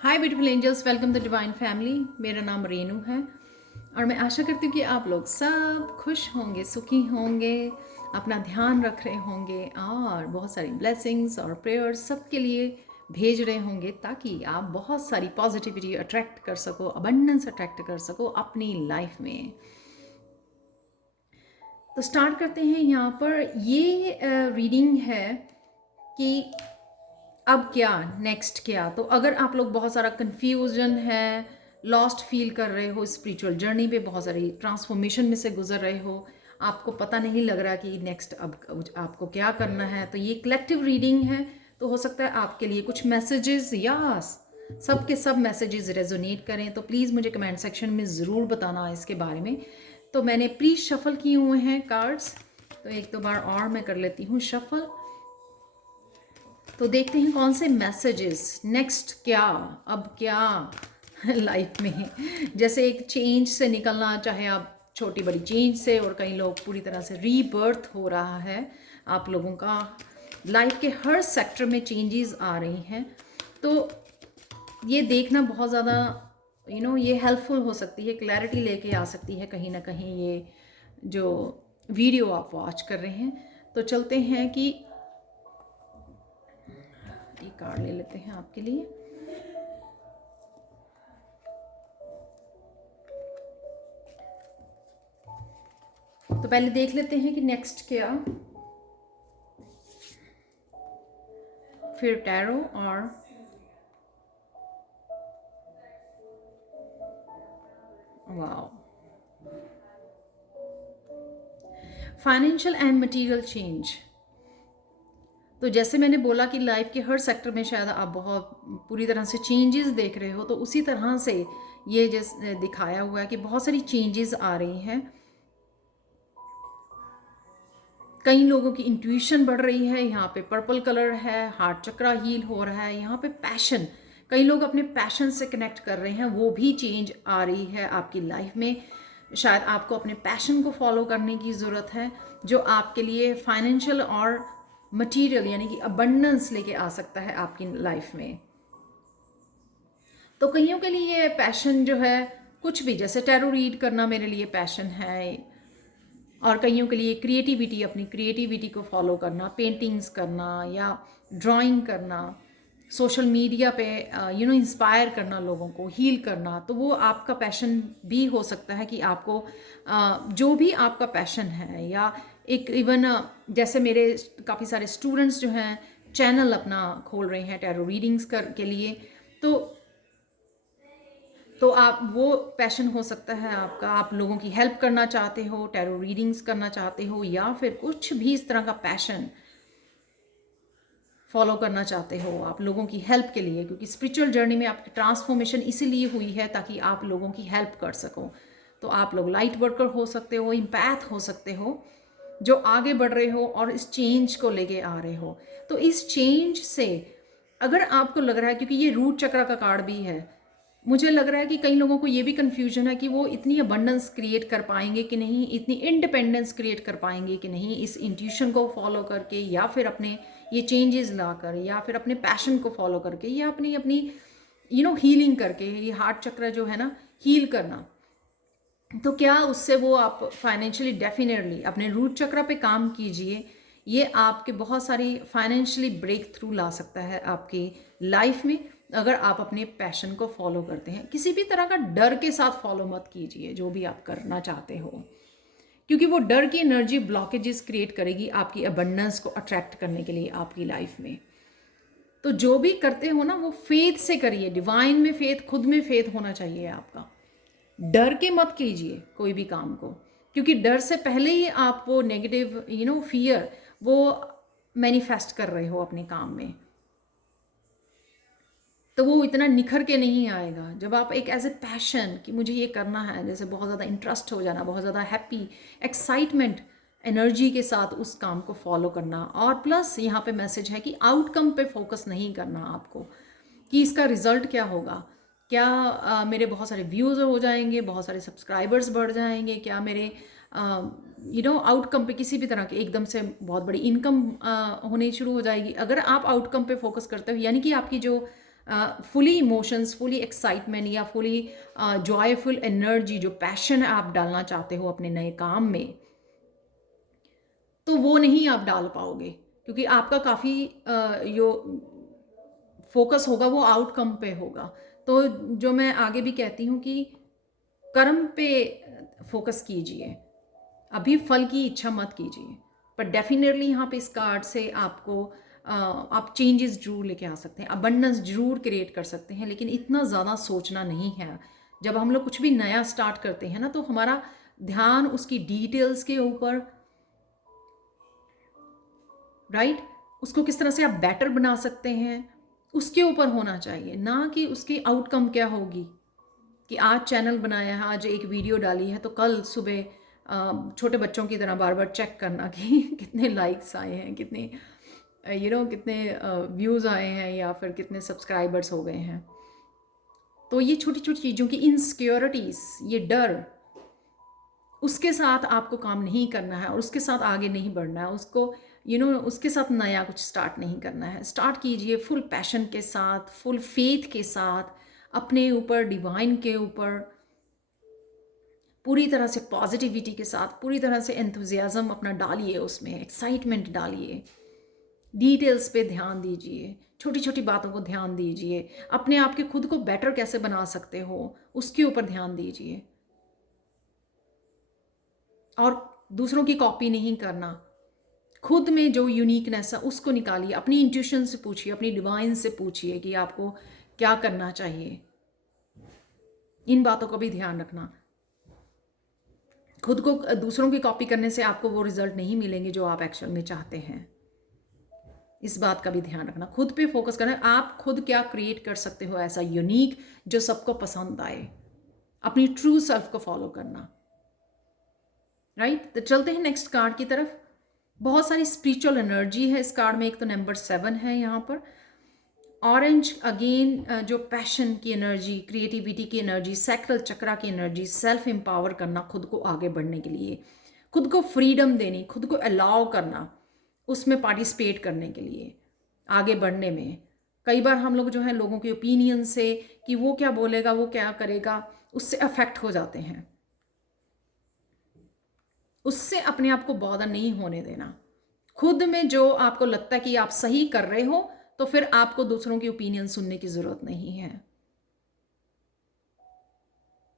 Hi beautiful angels, welcome to divine family. मेरा नाम रेनू है और मैं आशा करती हूँ कि आप लोग सब खुश होंगे, सुखी होंगे, अपना ध्यान रख रहे होंगे और बहुत सारी ब्लेसिंग्स और प्रेयर्स सबके लिए भेज रहे होंगे ताकि आप बहुत सारी पॉजिटिविटी अट्रैक्ट कर सको, अबंडेंस अट्रैक्ट कर सको अपनी लाइफ में। तो स्टार्ट करते हैं। यहाँ पर ये रीडिंग है कि अब क्या, नेक्स्ट क्या। तो अगर आप लोग बहुत सारा कंफ्यूजन है, लॉस्ट फील कर रहे हो, स्पिरिचुअल जर्नी पे बहुत सारी ट्रांसफॉर्मेशन में से गुजर रहे हो, आपको पता नहीं लग रहा कि नेक्स्ट अब आपको क्या करना है, तो ये कलेक्टिव रीडिंग है। तो हो सकता है आपके लिए कुछ मैसेजेस या सब के सब मैसेजेस रेजोनेट करें। तो प्लीज़ मुझे कमेंट सेक्शन में ज़रूर बताना इसके बारे में। तो मैंने प्री शफल किए हुए हैं कार्ड्स, तो एक दो बार और मैं कर लेती हूँ शफल। तो देखते हैं कौन से मैसेजेस, नेक्स्ट क्या, अब क्या लाइफ में। जैसे एक चेंज से निकलना, चाहे आप छोटी बड़ी चेंज से, और कई लोग पूरी तरह से रीबर्थ हो रहा है आप लोगों का। लाइफ के हर सेक्टर में चेंजेस आ रही हैं। तो ये देखना बहुत ज़्यादा ये हेल्पफुल हो सकती है, क्लैरिटी लेके आ सकती है कहीं ना कहीं ये जो वीडियो आप वॉच कर रहे हैं। तो चलते हैं कि ये कार्ड ले लेते हैं आपके लिए। तो पहले देख लेते हैं कि नेक्स्ट क्या, फिर टैरो और wow, financial and material change. तो जैसे मैंने बोला कि लाइफ के हर सेक्टर में शायद आप बहुत पूरी तरह से चेंजेस देख रहे हो, तो उसी तरह से ये जैसे दिखाया हुआ है कि बहुत सारी चेंजेस आ रही हैं। कई लोगों की इंट्यूशन बढ़ रही है। यहाँ पे पर्पल कलर है, हार्ट चक्रा हील हो रहा है। यहाँ पे पैशन, कई लोग अपने पैशन से कनेक्ट कर रहे हैं, वो भी चेंज आ रही है आपकी लाइफ में। शायद आपको अपने पैशन को फॉलो करने की ज़रूरत है, जो आपके लिए फाइनेंशियल और मटेरियल यानी कि अबंडेंस लेके आ सकता है आपकी लाइफ में। तो कईयों के लिए पैशन जो है कुछ भी, जैसे टैरो रीड करना मेरे लिए पैशन है, और कईयों के लिए क्रिएटिविटी, अपनी क्रिएटिविटी को फॉलो करना, पेंटिंग्स करना या ड्राइंग करना, सोशल मीडिया पे इंस्पायर करना, लोगों को हील करना, तो वो आपका पैशन भी हो सकता है कि आपको जो भी आपका पैशन है। या एक इवन जैसे मेरे काफ़ी सारे स्टूडेंट्स जो हैं चैनल अपना खोल रहे हैं टैरो रीडिंग्स के लिए, तो आप वो पैशन हो सकता है आपका, आप लोगों की हेल्प करना चाहते हो, टैरो रीडिंग्स करना चाहते हो, या फिर कुछ भी इस तरह का पैशन फॉलो करना चाहते हो आप लोगों की हेल्प के लिए। क्योंकि स्पिरिचुअल जर्नी में आपकी ट्रांसफॉर्मेशन इसीलिए हुई है ताकि आप लोगों की हेल्प कर सको। तो आप लोग लाइट वर्कर हो सकते हो, इम्पैथ हो सकते हो, जो आगे बढ़ रहे हो और इस चेंज को लेके आ रहे हो। तो इस चेंज से अगर आपको लग रहा है, क्योंकि ये रूट चक्र का कार्ड भी है, मुझे लग रहा है कि कई लोगों को ये भी कन्फ्यूजन है कि वो इतनी अबंडेंस क्रिएट कर पाएंगे कि नहीं, इतनी इंडिपेंडेंस क्रिएट कर पाएंगे कि नहीं इस इंट्यूशन को फॉलो करके, या फिर अपने ये चेंजेस लाकर, या फिर अपने पैशन को फॉलो करके, या अपनी अपनी हीलिंग करके, ये हार्ट चक्र जो है ना, हील करना। तो क्या उससे वो आप फाइनेंशियली, डेफिनेटली अपने रूट चक्र पे काम कीजिए। ये आपके बहुत सारी फाइनेंशियली ब्रेक थ्रू ला सकता है आपकी लाइफ में, अगर आप अपने पैशन को फॉलो करते हैं। किसी भी तरह का डर के साथ फॉलो मत कीजिए जो भी आप करना चाहते हो, क्योंकि वो डर की एनर्जी ब्लॉकेजेस क्रिएट करेगी आपकी अबंडेंस को अट्रैक्ट करने के लिए आपकी लाइफ में। तो जो भी करते हो ना, वो फेथ से करिए, डिवाइन में फेथ, खुद में फेथ होना चाहिए आपका। डर के मत कीजिए कोई भी काम को, क्योंकि डर से पहले ही आप वो नेगेटिव फियर वो मैनिफेस्ट कर रहे हो अपने काम में। तो वो इतना निखर के नहीं आएगा जब आप एक एज ए पैशन कि मुझे ये करना है, जैसे बहुत ज़्यादा इंटरेस्ट हो जाना, बहुत ज़्यादा हैप्पी एक्साइटमेंट एनर्जी के साथ उस काम को फॉलो करना। और प्लस यहाँ पे मैसेज है कि आउटकम पे फोकस नहीं करना आपको, कि इसका रिजल्ट क्या होगा, क्या मेरे बहुत सारे व्यूज़ हो जाएंगे, बहुत सारे सब्सक्राइबर्स बढ़ जाएंगे, क्या मेरे आउटकम पे किसी भी तरह के एकदम से बहुत बड़ी इनकम होनी शुरू हो जाएगी। अगर आप आउटकम पे फोकस करते हो, यानी कि आपकी जो फुली इमोशंस, फुली एक्साइटमेंट या फुली जॉयफुल एनर्जी, जो पैशन आप डालना चाहते हो अपने नए काम में, तो वो नहीं आप डाल पाओगे, क्योंकि आपका काफ़ी जो फोकस होगा वो आउटकम पे होगा। तो जो मैं आगे भी कहती हूँ कि कर्म पे फोकस कीजिए, अभी फल की इच्छा मत कीजिए। पर डेफिनेटली यहाँ पे इस कार्ड से आपको आप चेंजेस जरूर लेके आ सकते हैं, अबंडेंस जरूर क्रिएट कर सकते हैं, लेकिन इतना ज़्यादा सोचना नहीं है। जब हम लोग कुछ भी नया स्टार्ट करते हैं ना, तो हमारा ध्यान उसकी डिटेल्स के ऊपर, राइट, उसको किस तरह से आप बेटर बना सकते हैं उसके ऊपर होना चाहिए, ना कि उसकी आउटकम क्या होगी। कि आज चैनल बनाया है, आज एक वीडियो डाली है, तो कल सुबह छोटे बच्चों की तरह बार बार चेक करना कि कितने लाइक्स आए हैं, कितने कितने व्यूज़ आए हैं, या फिर कितने सब्सक्राइबर्स हो गए हैं। तो ये छोटी छोटी चीज़ों की इनसिक्योरिटीज़, ये डर, उसके साथ आपको काम नहीं करना है और उसके साथ आगे नहीं बढ़ना है, उसको उसके साथ नया कुछ स्टार्ट नहीं करना है। स्टार्ट कीजिए फुल पैशन के साथ, फुल फेथ के साथ, अपने ऊपर, डिवाइन के ऊपर पूरी तरह से पॉजिटिविटी के साथ, पूरी तरह से एंथुजियाज्म अपना डालिए, उसमें एक्साइटमेंट डालिए, डिटेल्स पे ध्यान दीजिए, छोटी छोटी बातों को ध्यान दीजिए, अपने आप के खुद को बेटर कैसे बना सकते हो उसके ऊपर ध्यान दीजिए, और दूसरों की कॉपी नहीं करना। खुद में जो यूनिकनेस है उसको निकालिए, अपनी इंट्यूशन से पूछिए, अपनी डिवाइन से पूछिए कि आपको क्या करना चाहिए। इन बातों का भी ध्यान रखना। खुद को दूसरों की कॉपी करने से आपको वो रिजल्ट नहीं मिलेंगे जो आप एक्चुअल में चाहते हैं। इस बात का भी ध्यान रखना, खुद पे फोकस करना, आप खुद क्या क्रिएट कर सकते हो ऐसा यूनिक जो सबको पसंद आए, अपनी ट्रू सेल्फ को फॉलो करना, राइट। तो चलते हैं नेक्स्ट कार्ड की तरफ। बहुत सारी स्पिरिचुअल एनर्जी है इस कार्ड में। एक तो नंबर 7 है यहाँ पर, ऑरेंज, अगेन जो पैशन की एनर्जी, क्रिएटिविटी की एनर्जी, सैक्रल चक्रा की एनर्जी, सेल्फ एम्पावर करना खुद को आगे बढ़ने के लिए, खुद को फ्रीडम देनी, खुद को अलाउ करना उसमें पार्टिसिपेट करने के लिए, आगे बढ़ने में। कई बार हम लोग जो है लोगों के ओपिनियन से, कि वो क्या बोलेगा, वो क्या करेगा, उससे अफेक्ट हो जाते हैं। उससे अपने आप को बॉदर नहीं होने देना। खुद में जो आपको लगता है कि आप सही कर रहे हो, तो फिर आपको दूसरों की ओपिनियन सुनने की जरूरत नहीं है।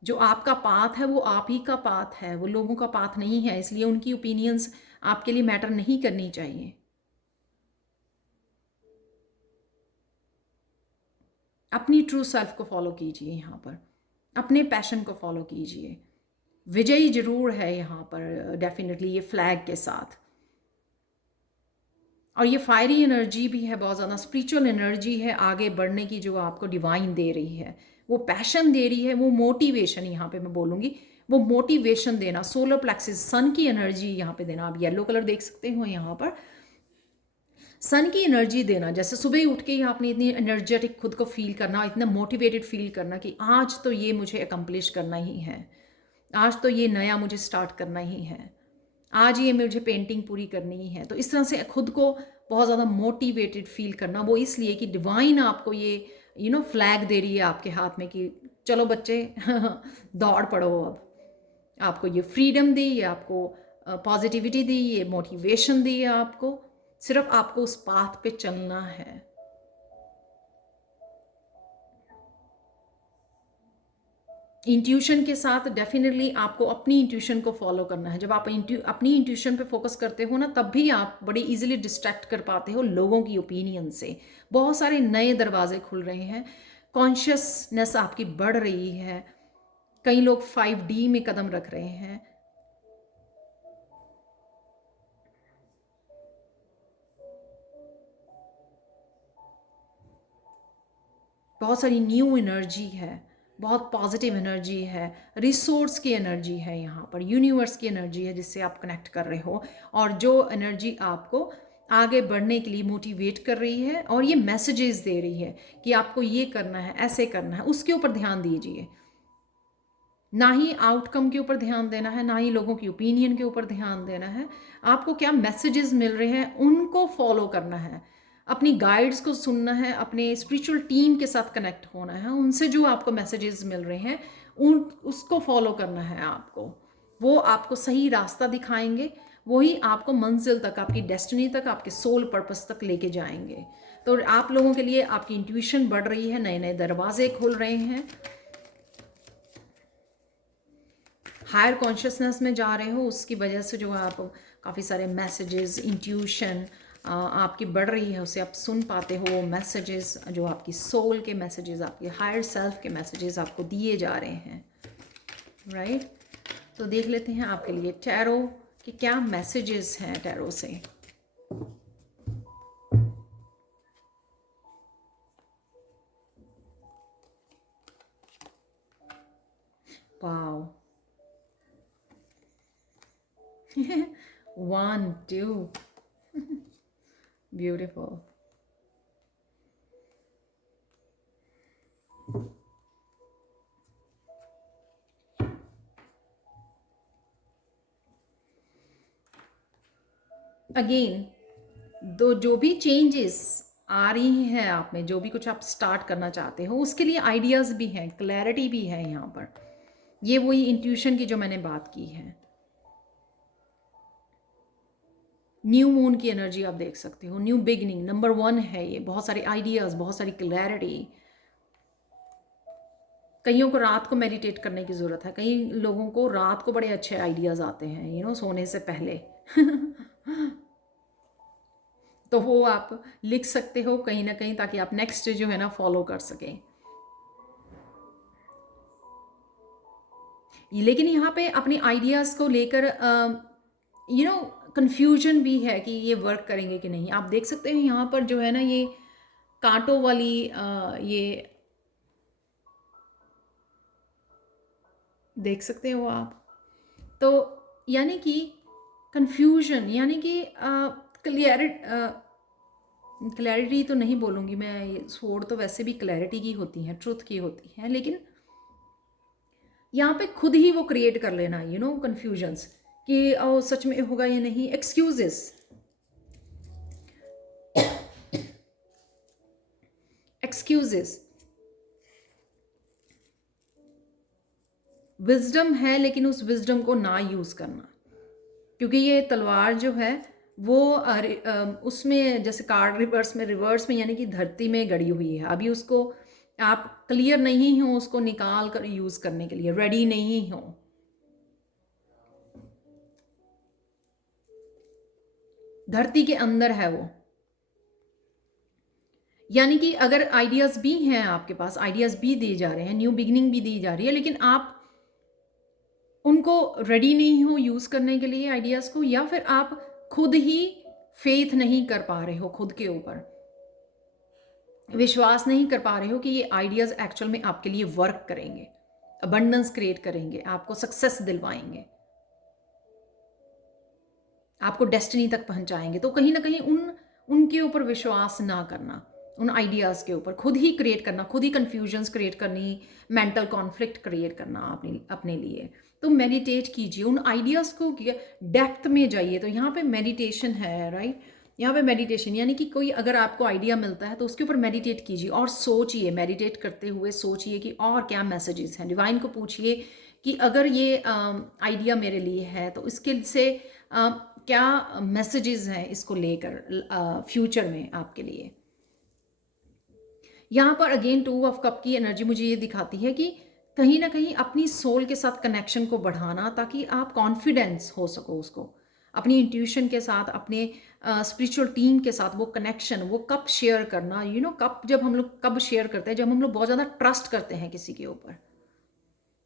जो आपका पाथ है वो आप ही का पाथ है, वो लोगों का पाथ नहीं है, इसलिए उनकी ओपिनियंस आपके लिए मैटर नहीं करनी चाहिए। अपनी ट्रू सेल्फ को फॉलो कीजिए, यहाँ पर अपने पैशन को फॉलो कीजिए। विजयी जरूर है यहाँ पर डेफिनेटली ये फ्लैग के साथ, और ये फायरी एनर्जी भी है, बहुत ज़्यादा स्पिरिचुअल एनर्जी है आगे बढ़ने की, जो आपको डिवाइन दे रही है, वो पैशन दे रही है, वो मोटिवेशन, यहाँ पे मैं बोलूँगी वो मोटिवेशन देना, सोलर प्लेक्सिस, सन की एनर्जी यहाँ पे देना। आप येलो कलर देख सकते हो यहाँ पर, सन की एनर्जी देना। जैसे सुबह ही उठ के ही आपने इतनी एनर्जेटिक खुद को फील करना, इतना मोटिवेटेड फील करना कि आज तो ये मुझे अकम्प्लिश करना ही है, आज तो ये नया मुझे स्टार्ट करना ही है, आज ये मुझे पेंटिंग पूरी करनी ही है। तो इस तरह से खुद को बहुत ज़्यादा मोटिवेटेड फील करना, वो इसलिए कि डिवाइन आपको ये फ्लैग दे रही है आपके हाथ में कि चलो बच्चे दौड़ पड़ो। अब आपको ये फ्रीडम दी, ये आपको पॉजिटिविटी दी, ये मोटिवेशन दी है आपको, सिर्फ आपको उस पाथ पे चलना है। इंट्यूशन के साथ डेफिनेटली आपको अपनी इंट्यूशन को फॉलो करना है। जब आप अपनी इंट्यूशन पे फोकस करते हो ना, तब भी आप बड़ी इजीली डिस्ट्रैक्ट कर पाते हो लोगों की ओपिनियन से। बहुत सारे नए दरवाजे खुल रहे हैं, कॉन्शियसनेस आपकी बढ़ रही है, कई लोग 5D में कदम रख रहे हैं। बहुत सारी न्यू एनर्जी है, बहुत पॉजिटिव एनर्जी है, रिसोर्स की एनर्जी है यहाँ पर, यूनिवर्स की एनर्जी है जिससे आप कनेक्ट कर रहे हो, और जो एनर्जी आपको आगे बढ़ने के लिए मोटिवेट कर रही है और ये मैसेजेस दे रही है कि आपको ये करना है, ऐसे करना है, उसके ऊपर ध्यान दीजिए। ना ही आउटकम के ऊपर ध्यान देना है, ना ही लोगों की ओपिनियन के ऊपर ध्यान देना है। आपको क्या मैसेजेस मिल रहे हैं उनको फॉलो करना है। अपनी गाइड्स को सुनना है, अपने स्पिरिचुअल टीम के साथ कनेक्ट होना है, उनसे जो आपको मैसेजेस मिल रहे हैं उन उसको फॉलो करना है आपको। वो आपको सही रास्ता दिखाएंगे, वही आपको मंजिल तक, आपकी डेस्टिनी तक, आपके सोल पर्पस तक लेके जाएंगे। तो आप लोगों के लिए आपकी इंट्यूशन बढ़ रही है, नए नए दरवाजे खुल रहे हैं, हायर कॉन्शियसनेस में जा रहे हो, उसकी वजह से जो है आप काफ़ी सारे मैसेजेस, इंट्यूशन आपकी बढ़ रही है, उसे आप सुन पाते हो। मैसेजेस जो आपकी सोल के मैसेजेस, आपके हायर सेल्फ के मैसेजेस आपको दिए जा रहे हैं, राइट। तो देख लेते हैं आपके लिए टैरो के क्या मैसेजेस हैं टैरो से। Wow 1 2 beautiful. अगेन जो भी चेंजेस आ रही हैं आप में, जो भी कुछ आप स्टार्ट करना चाहते हो, उसके लिए आइडियाज़ भी हैं, क्लैरिटी भी है यहाँ पर। ये वही इंट्यूशन की जो मैंने बात की है। न्यू मून की एनर्जी आप देख सकते हो, न्यू बिगनिंग नंबर 1 है ये। बहुत सारे आइडियाज़, बहुत सारी क्लैरिटी। कईयों को रात को मेडिटेट करने की ज़रूरत है, कई लोगों को रात को बड़े अच्छे आइडियाज़ आते हैं, सोने से पहले तो वो आप लिख सकते हो कहीं ना कहीं, ताकि आप नेक्स्ट जो है ना फॉलो कर सकें। लेकिन यहाँ पे अपने आइडियाज़ को लेकर कंफ्यूजन भी है कि ये वर्क करेंगे कि नहीं। आप देख सकते हो यहाँ पर जो है ना, ये कांटों वाली ये देख सकते हो आप। तो यानी कि कंफ्यूजन, यानी कि क्लैरिटी तो नहीं बोलूँगी मैं, ये स्वॉर्ड तो वैसे भी क्लैरिटी की होती हैं, ट्रुथ की होती हैं, लेकिन यहाँ पे खुद ही वो क्रिएट कर लेना, कंफ्यूजन्स कि सच में होगा या नहीं। Excuses, excuses. विजडम है, लेकिन उस विजडम को ना यूज़ करना, क्योंकि ये तलवार जो है वो उसमें जैसे कार्ड रिवर्स में यानी कि धरती में गड़ी हुई है। अभी उसको आप क्लियर नहीं हो, उसको निकाल कर यूज़ करने के लिए रेडी नहीं हो। धरती के अंदर है वो। यानी कि अगर आइडियाज़ भी हैं आपके पास, आइडियाज़ भी दिए जा रहे हैं, न्यू बिगिनिंग भी दी जा रही है, लेकिन आप उनको रेडी नहीं हो यूज़ करने के लिए आइडियाज़ को, या फिर आप खुद ही फेथ नहीं कर पा रहे हो, खुद के ऊपर विश्वास नहीं कर पा रहे हो कि ये आइडियाज़ एक्चुअल में आपके लिए वर्क करेंगे, अबंडेंस क्रिएट करेंगे, आपको सक्सेस दिलवाएंगे, आपको डेस्टिनी तक पहुंचाएंगे। तो कहीं ना कहीं उनके ऊपर विश्वास ना करना, उन आइडियाज़ के ऊपर खुद ही क्रिएट करना, खुद ही कन्फ्यूजन्स क्रिएट करनी, मेंटल कॉन्फ्लिक्ट क्रिएट करना अपने लिए। तो मेडिटेट कीजिए, उन आइडियाज़ को डेप्थ में जाइए। तो यहाँ पे मेडिटेशन है, राइट। यहाँ पे मेडिटेशन यानी कि कोई अगर आपको आइडिया मिलता है तो उसके ऊपर मेडिटेट कीजिए और सोचिए, मेडिटेट करते हुए सोचिए कि और क्या मैसेजेस हैं। डिवाइन को पूछिए कि अगर ये आइडिया मेरे लिए है तो इसके से क्या मैसेजेस हैं इसको लेकर फ्यूचर में आपके लिए। यहाँ पर अगेन 2 ऑफ कप की एनर्जी मुझे ये दिखाती है कि कहीं ना कहीं अपनी सोल के साथ कनेक्शन को बढ़ाना, ताकि आप कॉन्फिडेंस हो सको उसको अपनी इंट्यूशन के साथ, अपने स्पिरिचुअल टीम के साथ वो कनेक्शन, वो कब शेयर करना। कब जब हम लोग कब शेयर करते हैं, जब हम लोग बहुत ज़्यादा ट्रस्ट करते हैं किसी के ऊपर।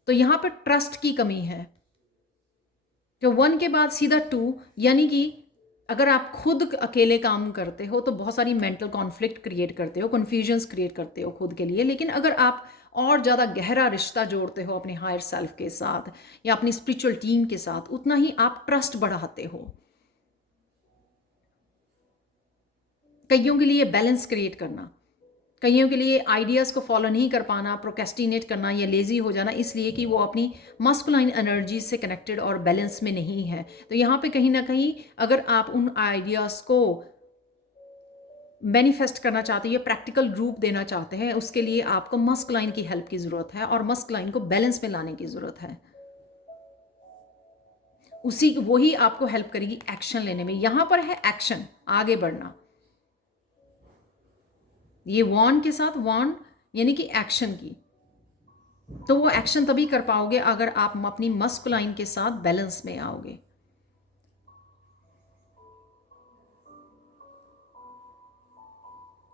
तो यहाँ पर ट्रस्ट की कमी है। जो 1 के बाद सीधा 2, यानी कि अगर आप खुद अकेले काम करते हो तो बहुत सारी मेंटल कॉन्फ्लिक्ट क्रिएट करते हो, कन्फ्यूजन्स क्रिएट करते हो खुद के लिए। लेकिन अगर आप और ज़्यादा गहरा रिश्ता जोड़ते हो अपने हायर सेल्फ के साथ या अपनी स्पिरिचुअल टीम के साथ, उतना ही आप ट्रस्ट बढ़ाते हो। कईयों के लिए बैलेंस क्रिएट करना, कईयों के लिए आइडियाज़ को फॉलो नहीं कर पाना, प्रोकेस्टिनेट करना या लेजी हो जाना, इसलिए कि वो अपनी मस्कुलाइन एनर्जी से कनेक्टेड और बैलेंस में नहीं है। तो यहाँ पे कहीं ना कहीं अगर आप उन आइडियाज़ को मैनिफेस्ट करना चाहते हैं या प्रैक्टिकल रूप देना चाहते हैं, उसके लिए आपको मस्कुलाइन की हेल्प की ज़रूरत है और मस्कुलाइन को बैलेंस में लाने की ज़रूरत है। वही आपको हेल्प करेगी एक्शन लेने में। यहां पर है एक्शन, आगे बढ़ना। ये वॉन के साथ वॉन यानी कि एक्शन की, तो वो एक्शन तभी कर पाओगे अगर आप अपनी मस्कुलाइन के साथ बैलेंस में आओगे।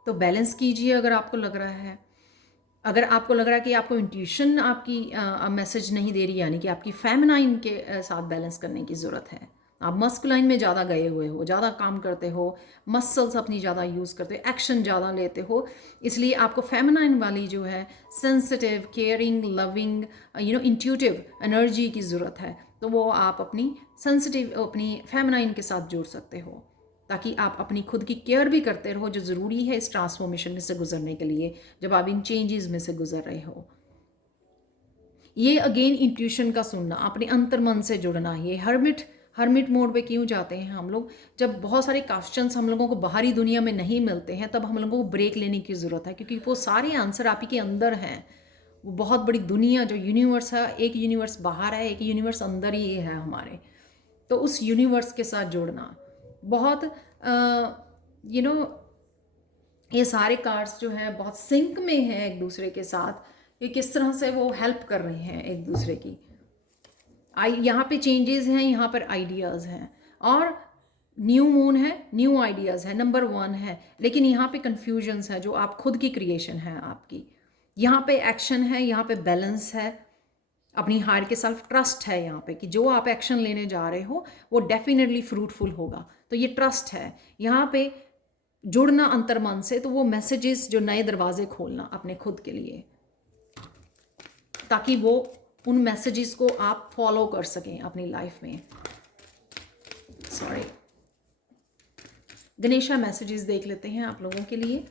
तो बैलेंस कीजिए अगर आपको लग रहा है। अगर आपको लग रहा है कि आपको इंट्यूशन आपकी मैसेज नहीं दे रही, यानी कि आपकी फेमिनाइन के साथ बैलेंस करने की ज़रूरत है। आप मस्कुलाइन में ज़्यादा गए हुए हो, ज़्यादा काम करते हो, मसल्स अपनी ज़्यादा यूज़ करते हो, एक्शन ज़्यादा लेते हो, इसलिए आपको फेमिनाइन वाली जो है sensitive, caring, loving, intuitive energy की ज़रूरत है। तो वो आप अपनी सेंसिटिव, अपनी फेमिनाइन के साथ जोड़ सकते हो, ताकि आप अपनी खुद की केयर भी करते रहो, जो ज़रूरी है इस ट्रांसफॉर्मेशन में से गुजरने के लिए, जब आप इन चेंजेस में से गुजर रहे हो। ये अगेन इंट्यूशन का सुनना, अपने अंतर्मन से जुड़ना। ये हर्मिट मोड पे क्यों जाते हैं हम लोग? जब बहुत सारे क्वेश्चंस हम लोगों को बाहरी दुनिया में नहीं मिलते हैं, तब हम लोगों को ब्रेक लेने की ज़रूरत है, क्योंकि वो सारे आंसर आप ही के अंदर हैं। वो बहुत बड़ी दुनिया जो यूनिवर्स है, एक यूनिवर्स बाहर है, एक यूनिवर्स अंदर ही है हमारे। तो उस यूनिवर्स के साथ जुड़ना बहुत यू नो ये सारे कार्ड्स जो हैं बहुत सिंक में हैं एक दूसरे के साथ, कि किस तरह से वो हेल्प कर रहे हैं एक दूसरे की। यहाँ पे चेंजेस हैं, यहाँ पर आइडियाज़ हैं, और न्यू मून है, न्यू आइडियाज़ है, नंबर 1 है, लेकिन यहाँ पे कन्फ्यूजन्स है जो आप खुद की क्रिएशन है आपकी। यहाँ पे एक्शन है, यहाँ पे बैलेंस है, अपनी हार के सेल्फ ट्रस्ट है यहाँ पे, कि जो आप एक्शन लेने जा रहे हो वो डेफिनेटली फ्रूटफुल होगा। तो ये ट्रस्ट है यहाँ पे, जुड़ना अंतर्मन से। तो वो मैसेजेस जो नए दरवाजे खोलना अपने खुद के लिए, ताकि वो उन मैसेजेस को आप फॉलो कर सकें अपनी लाइफ में। सॉरी, गणेशा मैसेजेस देख लेते हैं आप लोगों के लिए।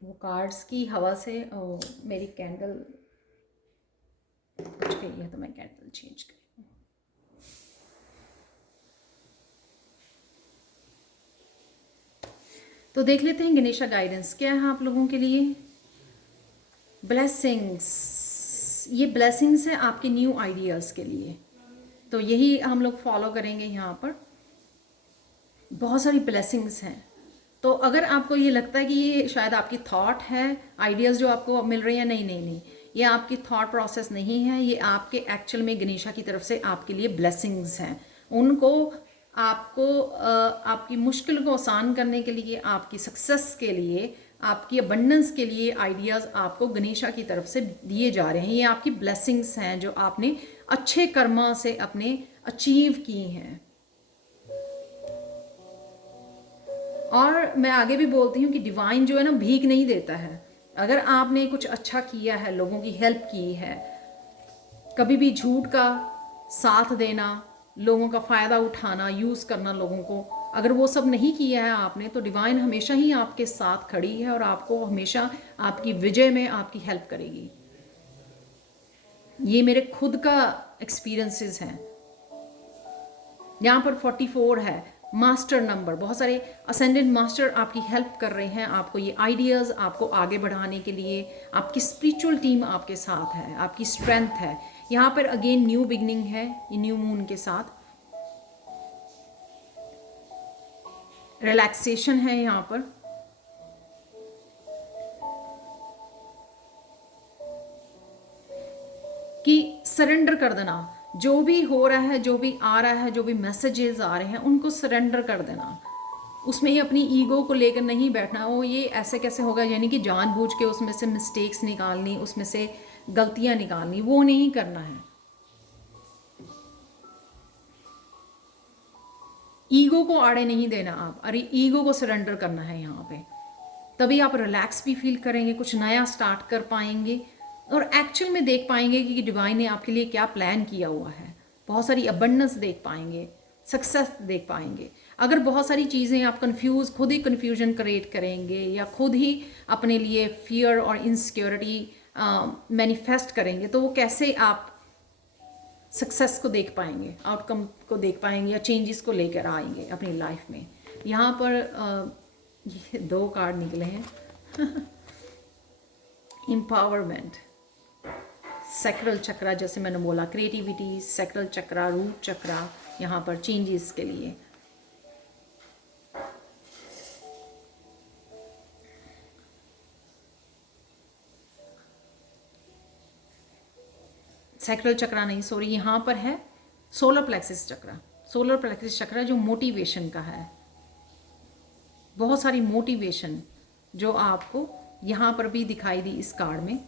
वो कार्ड्स की हवा से मेरी कैंडल बुझ गई है, तो मैं कैंडल चेंज करी। तो देख लेते हैं गणेशा गाइडेंस क्या है आप लोगों के लिए। ब्लेसिंग्स, ये ब्लेसिंग्स है आपके न्यू आइडियाज़ के लिए, तो यही हम लोग फॉलो करेंगे यहाँ पर। बहुत सारी ब्लेसिंग्स हैं। तो अगर आपको ये लगता है कि ये शायद आपकी थॉट है, आइडियाज़ जो आपको मिल रही हैं, नहीं नहीं नहीं, ये आपकी थॉट प्रोसेस नहीं है, ये आपके एक्चुअल में गणेशा की तरफ से आपके लिए ब्लेसिंग्स हैं। उनको आपको आपकी मुश्किल को आसान करने के लिए, आपकी सक्सेस के लिए, आपकी अबंडेंस के लिए आइडियाज़ आपको गणेशा की तरफ से दिए जा रहे हैं। ये आपकी ब्लेसिंग्स हैं जो आपने अच्छे कर्मा से अपने अचीव की हैं। और मैं आगे भी बोलती हूँ कि डिवाइन जो है ना, भीख नहीं देता है। अगर आपने कुछ अच्छा किया है, लोगों की हेल्प की है, कभी भी झूठ का साथ देना, लोगों का फ़ायदा उठाना, यूज़ करना लोगों को, अगर वो सब नहीं किया है आपने, तो डिवाइन हमेशा ही आपके साथ खड़ी है और आपको हमेशा आपकी विजय में आपकी हेल्प करेगी। ये मेरे खुद का एक्सपीरियंसेस हैं। यहाँ पर 44 है, मास्टर नंबर। बहुत सारे असेंडेंट मास्टर आपकी हेल्प कर रहे हैं, आपको ये आइडियाज़ आपको आगे बढ़ाने के लिए। आपकी स्पिरिचुअल टीम आपके साथ है, आपकी स्ट्रेंथ है। यहाँ पर अगेन न्यू बिगनिंग है, ये न्यू मून के साथ रिलैक्सेशन है यहाँ पर। कि सरेंडर कर देना, जो भी हो रहा है, जो भी आ रहा है, जो भी मैसेजेस आ रहे हैं, उनको सरेंडर कर देना। उसमें ही अपनी ईगो को लेकर नहीं बैठना, वो ये ऐसे कैसे होगा, यानी कि जानबूझ के उसमें से मिस्टेक्स निकालनी, उसमें से गलतियां निकालनी, वो नहीं करना है। ईगो को आड़े नहीं देना आप, अरे ईगो को सरेंडर करना है यहाँ पे। तभी आप रिलैक्स भी फील करेंगे, कुछ नया स्टार्ट कर पाएंगे और एक्चुअल में देख पाएंगे कि डिवाइन ने आपके लिए क्या प्लान किया हुआ है। बहुत सारी अबंडेंस देख पाएंगे, सक्सेस देख पाएंगे। अगर बहुत सारी चीज़ें आप खुद ही कन्फ्यूजन क्रिएट करेंगे या खुद ही अपने लिए फियर और इनसिक्योरिटी मैनिफेस्ट करेंगे, तो वो कैसे आप सक्सेस को देख पाएंगे, आउटकम को देख पाएंगे या चेंजेस को लेकर आएंगे अपनी लाइफ में। यहाँ पर ये 2 कार्ड निकले हैं एम्पावरमेंट, सैक्रल चक्रा, जैसे मैंने बोला क्रिएटिविटी, सैक्रल चक्रा, रूट चक्रा, यहाँ पर चेंजेस के लिए। सैक्रल चक्रा नहीं, सॉरी, यहाँ पर है सोलर प्लेक्सिस चक्रा। सोलर प्लेक्सिस चक्रा जो मोटिवेशन का है, बहुत सारी मोटिवेशन जो आपको यहाँ पर भी दिखाई दी इस कार्ड में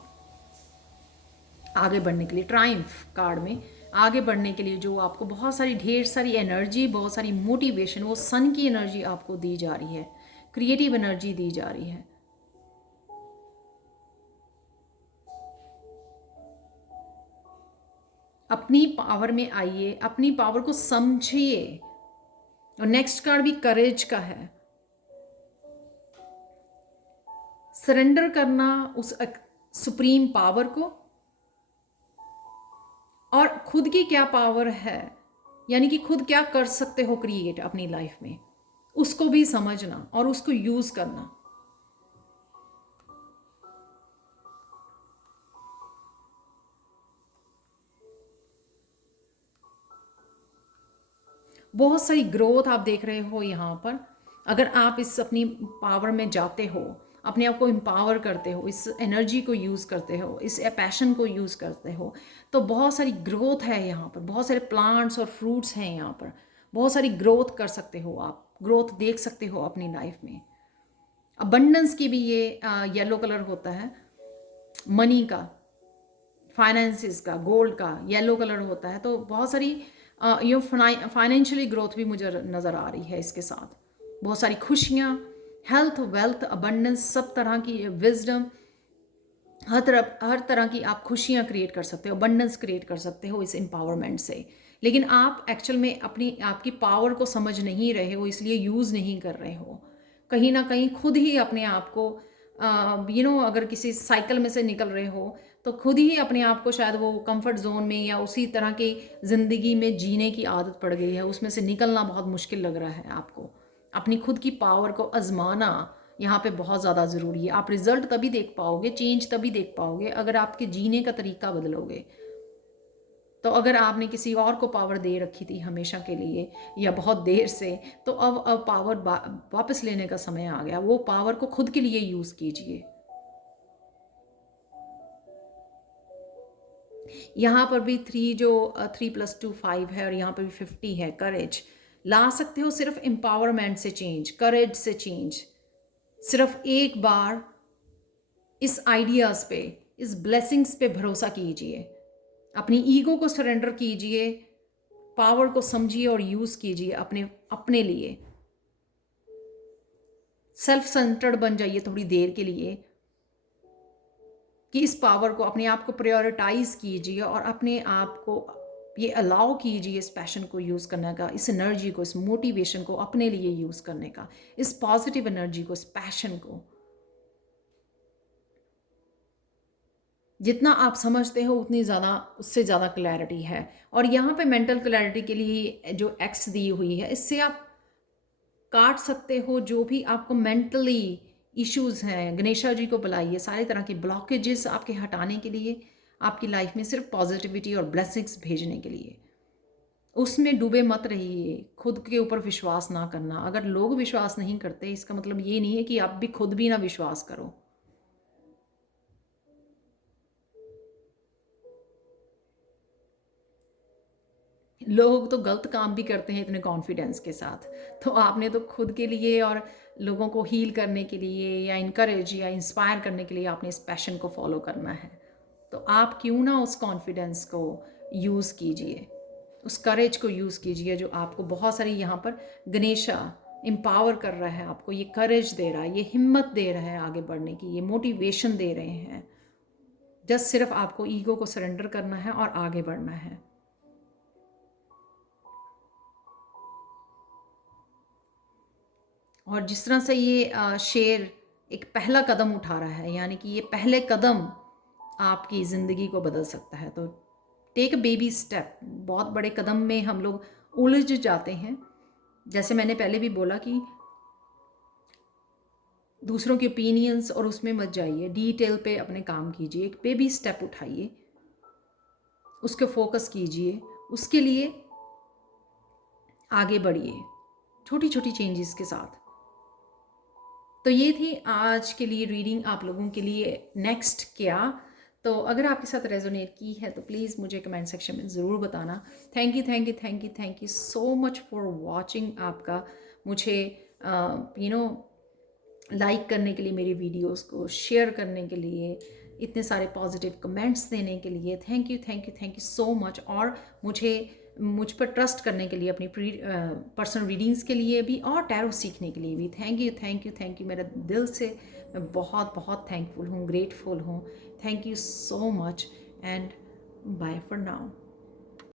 आगे बढ़ने के लिए। ट्रायम्फ कार्ड में आगे बढ़ने के लिए जो आपको बहुत सारी ढेर सारी एनर्जी, बहुत सारी मोटिवेशन, वो सन की एनर्जी आपको दी जा रही है, क्रिएटिव एनर्जी दी जा रही है। अपनी पावर में आइए, अपनी पावर को समझिए। और नेक्स्ट कार्ड भी करेज का है, सरेंडर करना उस सुप्रीम पावर को, और खुद की क्या पावर है, यानी कि खुद क्या कर सकते हो क्रिएट अपनी लाइफ में, उसको भी समझना और उसको यूज करना। बहुत सारी ग्रोथ आप देख रहे हो यहाँ पर। अगर आप इस अपनी पावर में जाते हो, अपने आप को एम्पावर करते हो, इस एनर्जी को यूज़ करते हो, इस पैशन को यूज़ करते हो, तो बहुत सारी ग्रोथ है यहाँ पर। बहुत सारे प्लांट्स और फ्रूट्स हैं यहाँ पर, बहुत सारी ग्रोथ कर सकते हो आप, ग्रोथ देख सकते हो अपनी लाइफ में। अबंडेंस की भी ये येलो कलर होता है, मनी का, फाइनेंसिस का, गोल्ड का येलो कलर होता है। तो बहुत सारी ये फाइनेंशियली ग्रोथ भी मुझे नज़र आ रही है इसके साथ। बहुत सारी खुशियाँ, हेल्थ, वेल्थ, अबंडेंस, सब तरह की विजडम, हर तरह की आप खुशियाँ क्रिएट कर सकते हो, अबंडेंस क्रिएट कर सकते हो इस एम्पावरमेंट से। लेकिन आप एक्चुअल में अपनी आपकी पावर को समझ नहीं रहे हो, इसलिए यूज़ नहीं कर रहे हो। कहीं ना कहीं खुद ही अपने आप को अगर किसी साइकिल में से निकल रहे हो तो खुद ही अपने आप को शायद वो कंफर्ट जोन में या उसी तरह की ज़िंदगी में जीने की आदत पड़ गई है, उसमें से निकलना बहुत मुश्किल लग रहा है आपको। अपनी खुद की पावर को आजमाना यहाँ पे बहुत ज़्यादा ज़रूरी है। आप रिजल्ट तभी देख पाओगे, चेंज तभी देख पाओगे अगर आपके जीने का तरीका बदलोगे। तो अगर आपने किसी और को पावर दे रखी थी हमेशा के लिए या बहुत देर से, तो अब पावर वापस लेने का समय आ गया। वो पावर को खुद के लिए यूज़ कीजिए। यहाँ पर भी 3+2 5 है और यहाँ पर भी 50 है। करेज ला सकते हो सिर्फ एम्पावरमेंट से चेंज, करेज से चेंज। सिर्फ एक बार इस आइडियाज़ पे, इस ब्लेसिंग्स पे भरोसा कीजिए, अपनी ईगो को सरेंडर कीजिए, पावर को समझिए और यूज़ कीजिए अपने लिए। सेल्फ सेंटर्ड बन जाइए थोड़ी देर के लिए कि इस पावर को, अपने आप को प्रायोरिटाइज कीजिए और अपने आप को ये अलाउ कीजिए इस पैशन को यूज़ करने का, इस एनर्जी को, इस मोटिवेशन को अपने लिए यूज़ करने का, इस पॉजिटिव एनर्जी को, इस पैशन को। जितना आप समझते हो उतनी ज़्यादा, उससे ज़्यादा क्लैरिटी है। और यहाँ पे मेंटल क्लैरिटी के लिए जो एक्स दी हुई है, इससे आप काट सकते हो जो भी आपको मेंटली इश्यूज़ हैं। गणेशा जी को बुलाइए, सारे तरह के ब्लॉकेजेस आपके हटाने के लिए, आपकी लाइफ में सिर्फ पॉजिटिविटी और ब्लेसिंग्स भेजने के लिए। उसमें डूबे मत रहिए, खुद के ऊपर विश्वास ना करना। अगर लोग विश्वास नहीं करते इसका मतलब ये नहीं है कि आप भी खुद भी ना विश्वास करो। लोग तो गलत काम भी करते हैं इतने कॉन्फिडेंस के साथ, तो आपने तो खुद के लिए और लोगों को हील करने के लिए या इनकरेज या इंस्पायर करने के लिए आपने इस पैशन को फॉलो करना है। तो आप क्यों ना उस कॉन्फिडेंस को यूज़ कीजिए, उस करेज को यूज़ कीजिए जो आपको बहुत सारी यहाँ पर गणेशा एम्पावर कर रहा है आपको, ये करेज दे रहा है, ये हिम्मत दे रहा है आगे बढ़ने की, ये मोटिवेशन दे रहे हैं। जस्ट सिर्फ आपको ईगो को सरेंडर करना है और आगे बढ़ना है। और जिस तरह से ये शेर एक पहला कदम उठा रहा है, यानी कि ये पहले कदम आपकी ज़िंदगी को बदल सकता है। तो टेक अ बेबी स्टेप। बहुत बड़े कदम में हम लोग उलझ जाते हैं। जैसे मैंने पहले भी बोला कि दूसरों के ओपिनियंस और उसमें मत जाइए, डिटेल पे अपने काम कीजिए, एक बेबी स्टेप उठाइए, उसके फोकस कीजिए, उसके लिए आगे बढ़िए छोटी छोटी चेंजेस के साथ। तो ये थी आज के लिए रीडिंग आप लोगों के लिए। नेक्स्ट क्या, तो अगर आपके साथ रेजोनेट की है तो प्लीज़ मुझे कमेंट सेक्शन में ज़रूर बताना। Thank you thank you thank you thank you so much for watching. आपका मुझे लाइक करने के लिए, मेरी वीडियोस को शेयर करने के लिए, इतने सारे पॉजिटिव कमेंट्स देने के लिए thank you thank you thank you so much. और मुझ पर ट्रस्ट करने के लिए, अपनी पर्सनल रीडिंग्स के लिए भी और टैरो सीखने के लिए भी thank you thank you thank you. मेरा दिल से मैं बहुत बहुत थैंकफुल हूँ, ग्रेटफुल हूँ। Thank you so much and bye for now.